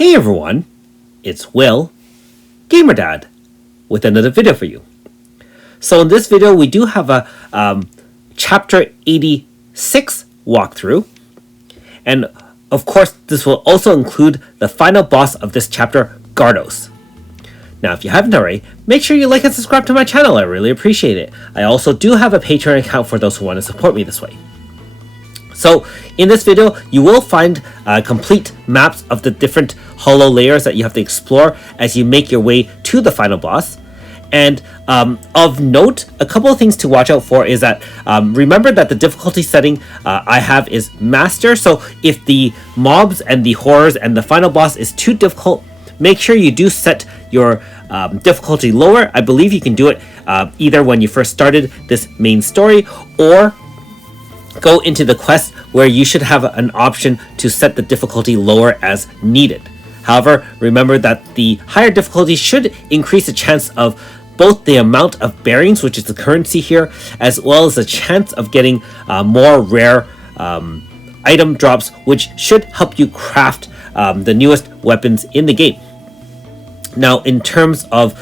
Hey everyone, it's Will, GamerDad, with another video for you. So in this video, we do have a Chapter 86 walkthrough, and of course, this will also include the final boss of this chapter, Gardos. Now, if you haven't already, make sure you like and subscribe to my channel, I really appreciate it. I also do have a Patreon account for those who want to support me this way. So, in this video, you will find complete maps of the different hollow layers that you have to explore as you make your way to the final boss. And of note, a couple of things to watch out for is that remember that the difficulty setting I have is Master. So if the mobs and the horrors and the final boss is too difficult, make sure you do set your difficulty lower. I believe you can do it either when you first started this main story or go into the quest where you should have an option to set the difficulty lower as needed. However, remember that the higher difficulty should increase the chance of both the amount of bearings, which is the currency here, as well as the chance of getting more rare item drops, which should help you craft the newest weapons in the game. Now, in terms of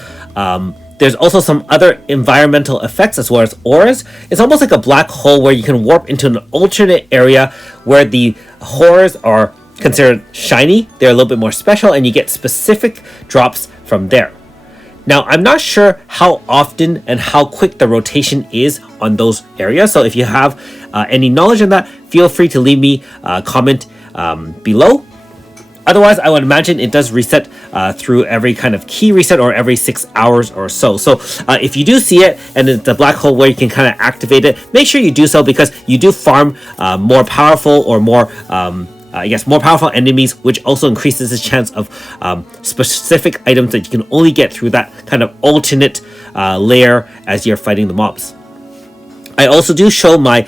there's also some other environmental effects as well as auras. It's almost like a black hole where you can warp into an alternate area where the horrors are considered shiny. They're a little bit more special and you get specific drops from there. Now, I'm not sure how often and how quick the rotation is on those areas. So if you have any knowledge on that, feel free to leave me a comment below. Otherwise, I would imagine it does reset through every kind of key reset or every 6 hours or so. So if you do see it and it's the black hole where you can kind of activate it, make sure you do so because you do farm more powerful or more more powerful enemies, which also increases the chance of specific items that you can only get through that kind of alternate layer as you're fighting the mobs. I also do show my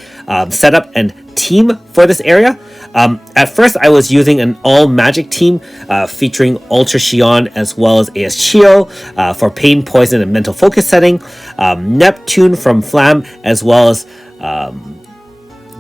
setup and team for this area. At first, I was using an all-magic team featuring Ultra Xion as well as AS Chio for pain, poison, and mental focus setting, Neptune from Flam as well as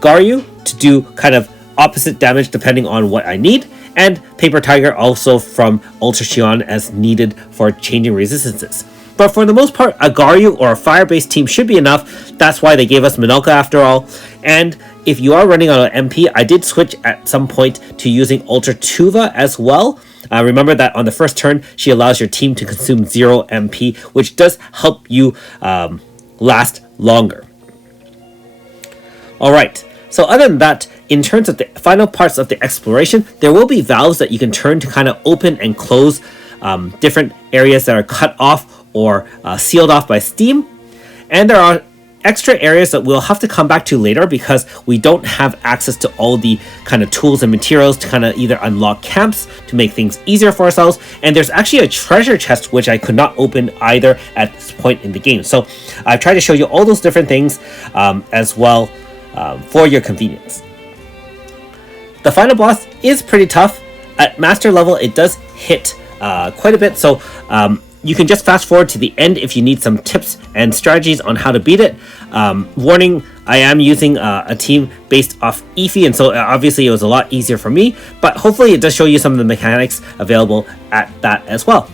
Garyu to do kind of opposite damage depending on what I need, and Paper Tiger also from Ultra Xion as needed for changing resistances. But for the most part, a Garyu or a fire-based team should be enough. That's why they gave us Minolka after all. And if you are running on an MP, I did switch at some point to using Ultra Tuva as well. Remember that on the first turn, she allows your team to consume 0 MP, which does help you last longer. Alright, so other than that, in terms of the final parts of the exploration, there will be valves that you can turn to kind of open and close different areas that are cut off or sealed off by steam. And there are extra areas that we'll have to come back to later because we don't have access to all the kind of tools and materials to kind of either unlock camps to make things easier for ourselves. And there's actually a treasure chest which I could not open either at this point in the game. So I've tried to show you all those different things as well for your convenience. The final boss is pretty tough. At master level, it does hit quite a bit. So you can just fast forward to the end if you need some tips and strategies on how to beat it. Warning, I am using a team based off Efi, and so obviously it was a lot easier for me, but hopefully it does show you some of the mechanics available at that as well.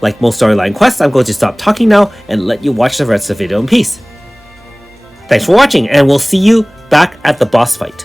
Like most storyline quests, I'm going to stop talking now and let you watch the rest of the video in peace. Thanks for watching, and we'll see you back at the boss fight.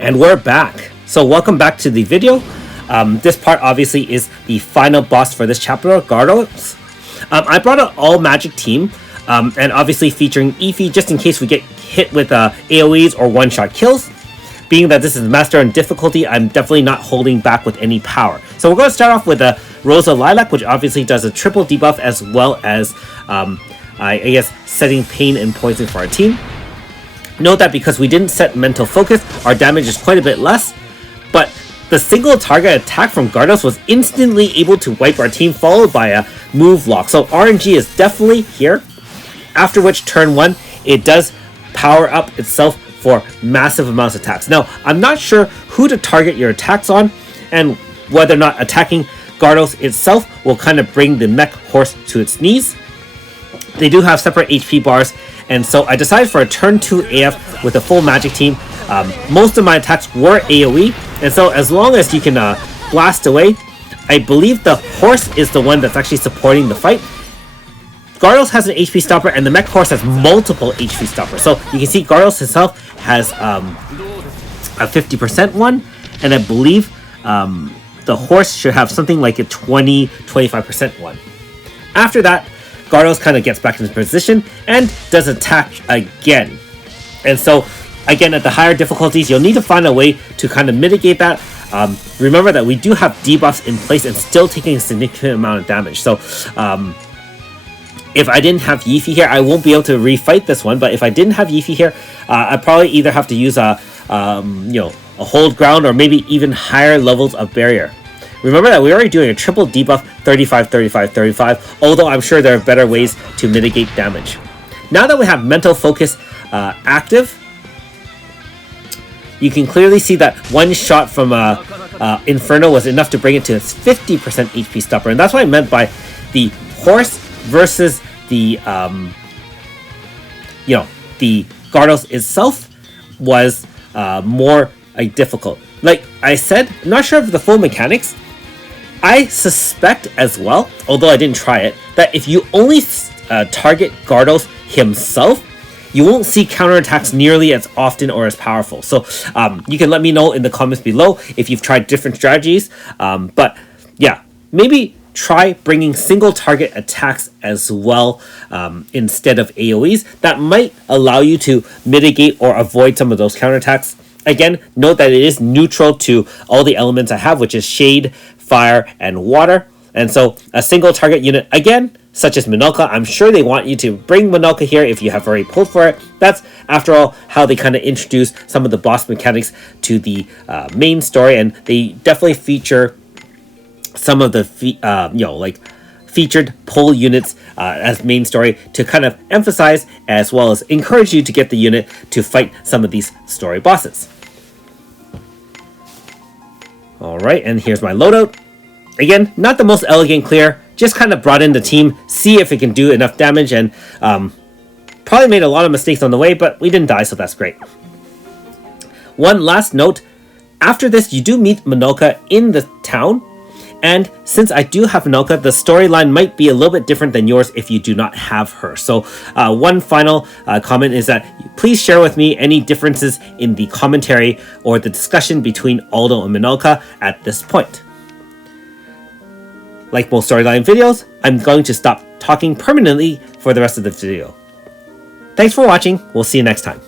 And we're back. So welcome back to the video. This part obviously is the final boss for this chapter, Gardos. I brought an all magic team, and obviously featuring Efi just in case we get hit with AoEs or one-shot kills. Being that this is Master on difficulty, I'm definitely not holding back with any power. So we're going to start off with a Rosa Lilac, which obviously does a triple debuff as well as, I guess, setting pain and poison for our team. Note that because we didn't set mental focus, our damage is quite a bit less, but the single target attack from Gardos was instantly able to wipe our team, followed by a move lock. So RNG is definitely here, after which turn 1, it does power up itself for massive amounts of attacks. Now, I'm not sure who to target your attacks on, and whether or not attacking Gardos itself will kind of bring the mech horse to its knees. They do have separate HP bars, and so I decided for a turn 2 AF with a full magic team. Most of my attacks were AoE, and so as long as you can blast away, I believe the horse is the one that's actually supporting the fight. Gardos has an HP stopper, and the mech horse has multiple HP stoppers. So you can see Gardos himself has a 50% one, and I believe the horse should have something like a 20-25% one. After that, Gardos kind of gets back into position and does attack again. And so, again, at the higher difficulties, you'll need to find a way to kind of mitigate that. Remember that we do have debuffs in place and still taking a significant amount of damage. So, if I didn't have Yifi here, I won't be able to refight this one. But if I didn't have Yifi here, I'd probably either have to use a hold ground or maybe even higher levels of barrier. Remember that we're already doing a triple debuff 35, 35, 35, although I'm sure there are better ways to mitigate damage. Now that we have mental focus active, you can clearly see that one shot from Inferno was enough to bring it to its 50% HP stopper, and that's what I meant by the horse versus the the Gardos itself was more difficult. Like I said, I'm not sure of the full mechanics. I suspect as well, although I didn't try it, that if you only target Gardos himself, you won't see counterattacks nearly as often or as powerful. So you can let me know in the comments below if you've tried different strategies. But yeah, maybe try bringing single target attacks as well instead of AoEs. That might allow you to mitigate or avoid some of those counterattacks. Again, note that it is neutral to all the elements I have, which is shade, fire, and water. And so a single target unit, again, such as Minolka, I'm sure they want you to bring Minolka here if you have already pulled for it. That's, after all, how they kind of introduce some of the boss mechanics to the main story, and they definitely feature some of the featured pull units as main story to kind of emphasize as well as encourage you to get the unit to fight some of these story bosses. Alright, and here's my loadout. Again, not the most elegant clear, just kind of brought in the team, see if it can do enough damage, and probably made a lot of mistakes on the way, but we didn't die, so that's great. One last note, after this you do meet Minolka in the town, and since I do have Minolka, the storyline might be a little bit different than yours if you do not have her. So one final comment is that please share with me any differences in the commentary or the discussion between Aldo and Minolka at this point. Like most storyline videos, I'm going to stop talking permanently for the rest of the video. Thanks for watching. We'll see you next time.